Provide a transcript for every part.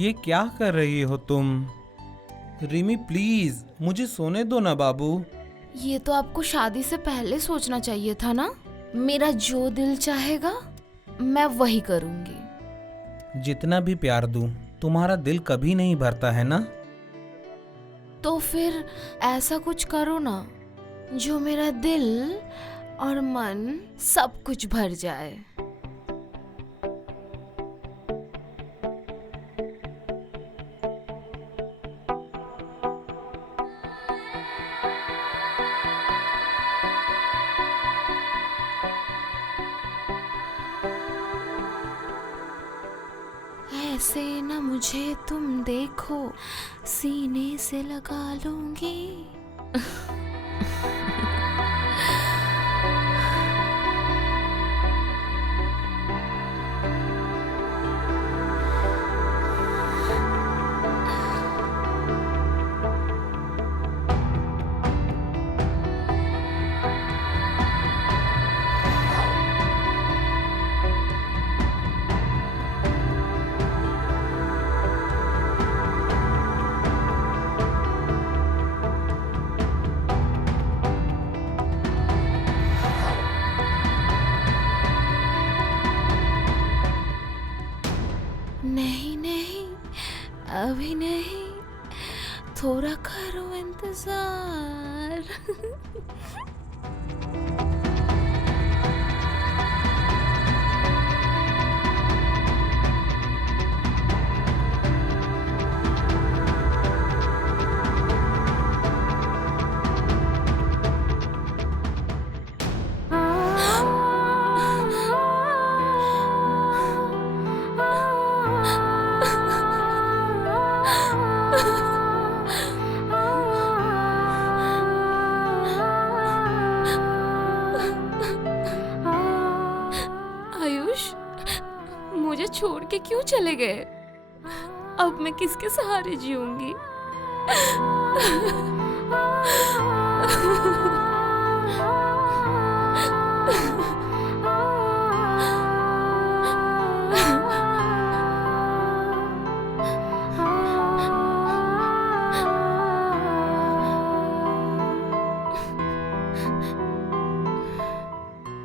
ये क्या कर रही हो तुम? रिमी प्लीज मुझे सोने दो ना बाबू। ये तो आपको शादी से पहले सोचना चाहिए था ना। मेरा जो दिल चाहेगा मैं वही करूंगी। जितना भी प्यार दूं तुम्हारा दिल कभी नहीं भरता है ना। तो फिर ऐसा कुछ करो ना जो मेरा दिल और मन सब कुछ भर जाए। ऐसे न मुझे तुम देखो, सीने से लगा लूंगी। नहीं नहीं, अभी नहीं, थोड़ा करो इंतजार। आयुष, मुझे छोड़ के क्यों चले गए? अब मैं किसके सहारे जीऊंगी?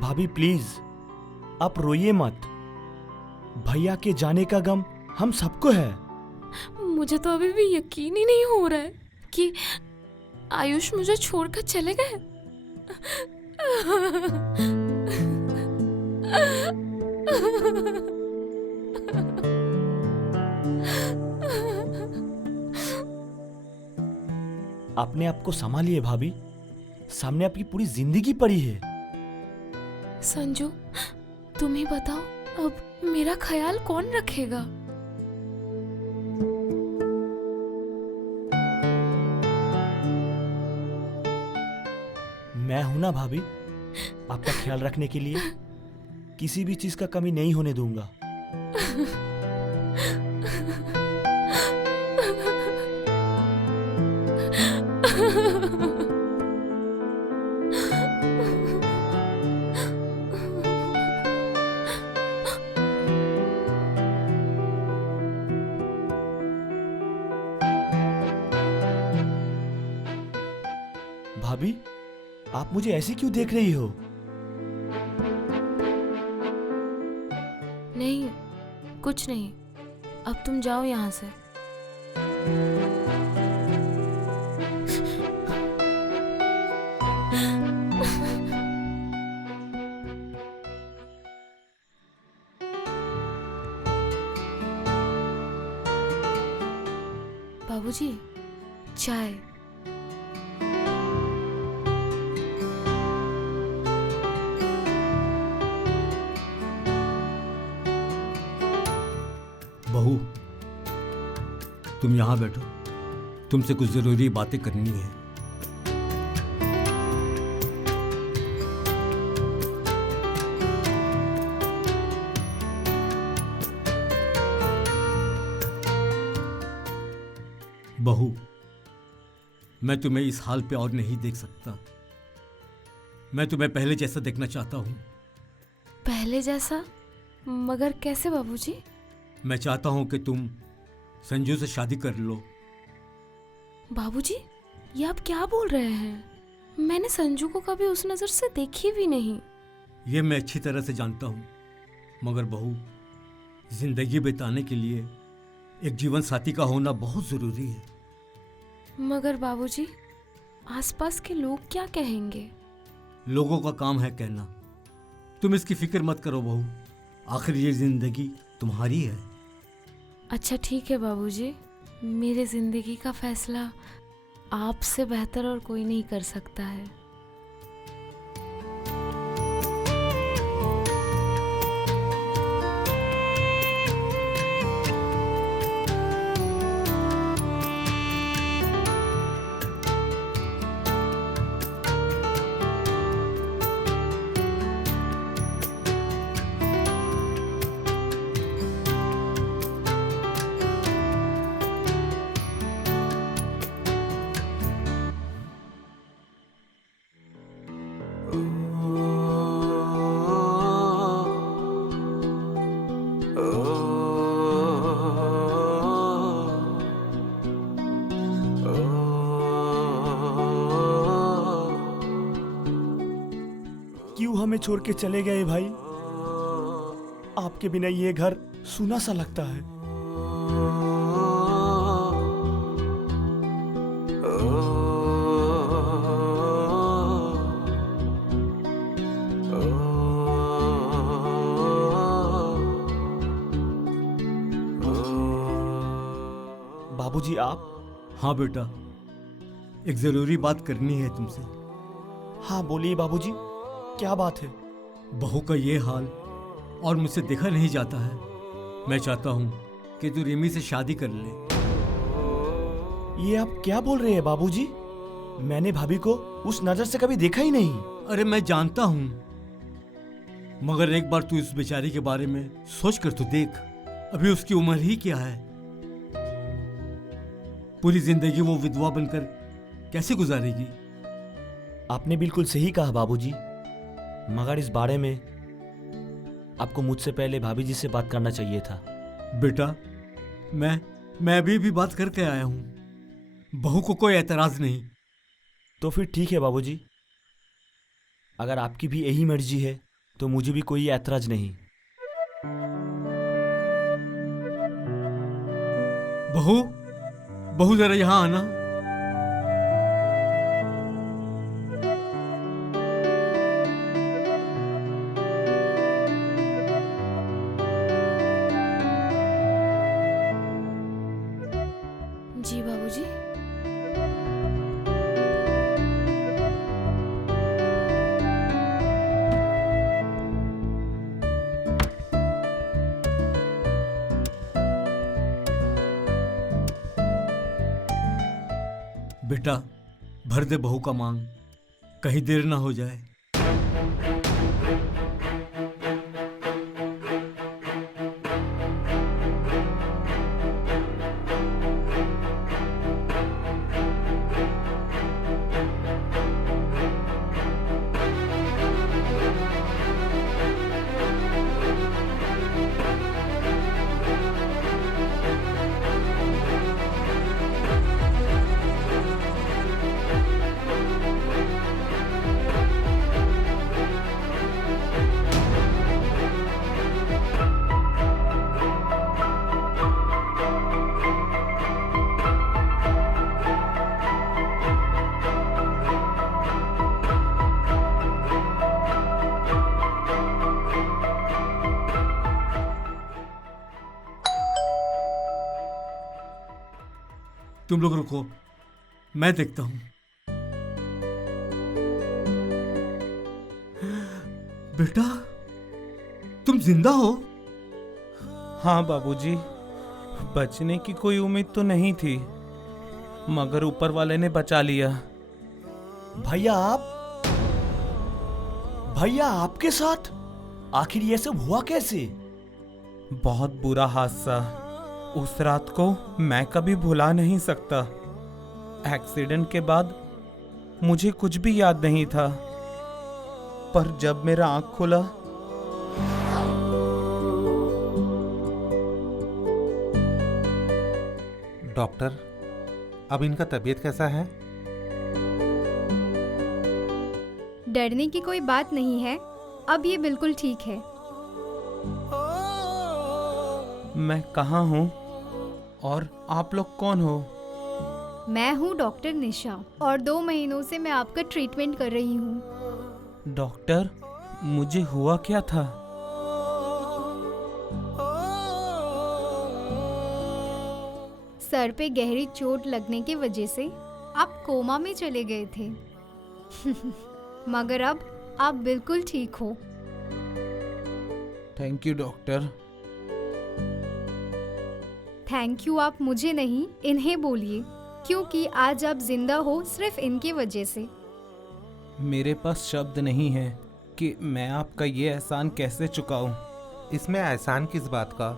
भाभी प्लीज आप रोइए मत। भैया के जाने का गम हम सबको है। मुझे तो अभी भी यकीन ही नहीं हो रहा है कि आयुष मुझे छोड़कर चले गए। अपने आप को संभालिए भाभी, सामने आपकी पूरी जिंदगी पड़ी है। संजू, तुम ही बताओ अब मेरा ख्याल कौन रखेगा? मैं हूं ना भाभी, आपका ख्याल रखने के लिए। किसी भी चीज का कमी नहीं होने दूंगा। भाभी आप मुझे ऐसे क्यों देख रही हो? नहीं, कुछ नहीं। अब तुम जाओ यहाँ से। बाबूजी, चाय। बहू, तुम यहाँ बैठो, तुमसे कुछ जरूरी बातें करनी है। बहू, मैं तुम्हें इस हाल पे और नहीं देख सकता। मैं तुम्हें पहले जैसा देखना चाहता हूँ। पहले जैसा? मगर कैसे बाबूजी? मैं चाहता हूं कि तुम संजू से शादी कर लो। बाबूजी, ये आप क्या बोल रहे हैं? मैंने संजू को कभी उस नजर से देखी भी नहीं। ये मैं अच्छी तरह से जानता हूँ, मगर बहू, जिंदगी बिताने के लिए एक जीवन साथी का होना बहुत जरूरी है। मगर बाबूजी, आसपास के लोग क्या कहेंगे? लोगों का काम है कहना। तुम इसकी फिक्र मत करो बहू, आखिर ये जिंदगी तुम्हारी है। अच्छा ठीक है बाबूजी, मेरे जिंदगी का फैसला आपसे बेहतर और कोई नहीं कर सकता है। क्यों हमें छोड़ के चले गए भाई? आपके बिना ये घर सूना सा लगता है। बाबूजी आप? हाँ बेटा, एक जरूरी बात करनी है तुमसे। हाँ बोलिए बाबूजी, क्या बात है? बहू का ये हाल और मुझसे देखा नहीं जाता है। मैं चाहता हूँ कि तू रिमी से शादी कर ले। ये आप क्या बोल रहे हैं बाबूजी? मैंने भाभी को उस नजर से कभी देखा ही नहीं। अरे मैं जानता हूँ, मगर एक बार तू इस बेचारी के बारे में सोच कर तो देख। अभी उसकी उम्र ही क्या है? पूरी जिंदगी वो विधवा बनकर कैसे गुजारेगी? आपने बिल्कुल सही कहा बाबूजी, मगर इस बारे में आपको मुझसे पहले भाभी जी से बात करना चाहिए था। बेटा, मैं अभी भी बात करके आया हूं। बहू को कोई एतराज नहीं। तो फिर ठीक है बाबूजी, अगर आपकी भी यही मर्जी है तो मुझे भी कोई ऐतराज नहीं। बहू जरा यहां आना। जी बाबूजी। बेटा, भर दे बहू का मांग, कहीं देर ना हो जाए। तुम लोग रुको, मैं देखता हूं। बेटा, तुम जिंदा हो? हाँ बाबूजी, बचने की कोई उम्मीद तो नहीं थी, मगर ऊपर वाले ने बचा लिया। भैया आप? भैया आपके साथ? आखिर ये सब हुआ कैसे? बहुत बुरा हादसा। उस रात को मैं कभी भुला नहीं सकता। एक्सीडेंट के बाद मुझे कुछ भी याद नहीं था, पर जब मेरा आंख खुला डॉक्टर, अब इनका तबीयत कैसा है? डरने की कोई बात नहीं है, अब ये बिल्कुल ठीक है। मैं कहाँ हूँ और आप लोग कौन हो? मैं हूँ डॉक्टर निशा और 2 महीनों से मैं आपका ट्रीटमेंट कर रही हूँ। डॉक्टर, मुझे हुआ क्या था? सर पे गहरी चोट लगने की वजह से आप कोमा में चले गए थे। मगर अब आप बिल्कुल ठीक हो। Thank you doctor. Thank you आप मुझे नहीं, इन्हें बोलिए, क्योंकि आज आप जिंदा हो सिर्फ इनकी वजह से। मेरे पास शब्द नहीं है कि मैं आपका ये एहसान कैसे चुकाऊं। इसमें एहसान किस बात का?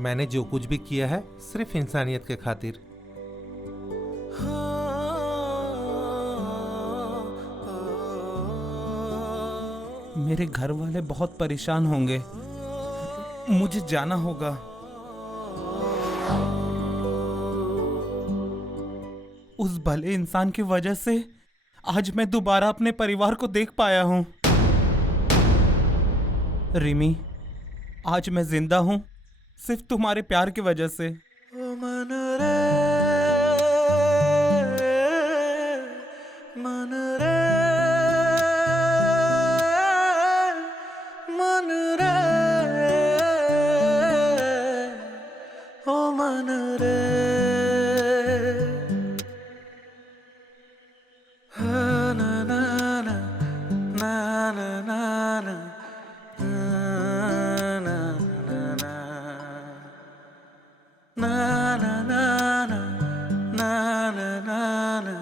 मैंने जो कुछ भी किया है सिर्फ इंसानियत के खातिर। मेरे घर वाले बहुत परेशान होंगे, मुझे जाना होगा। उस भले इंसान की वजह से आज मैं दोबारा अपने परिवार को देख पाया हूं। रिमी, आज मैं जिंदा हूं सिर्फ तुम्हारे प्यार की वजह से। na na na na na na na na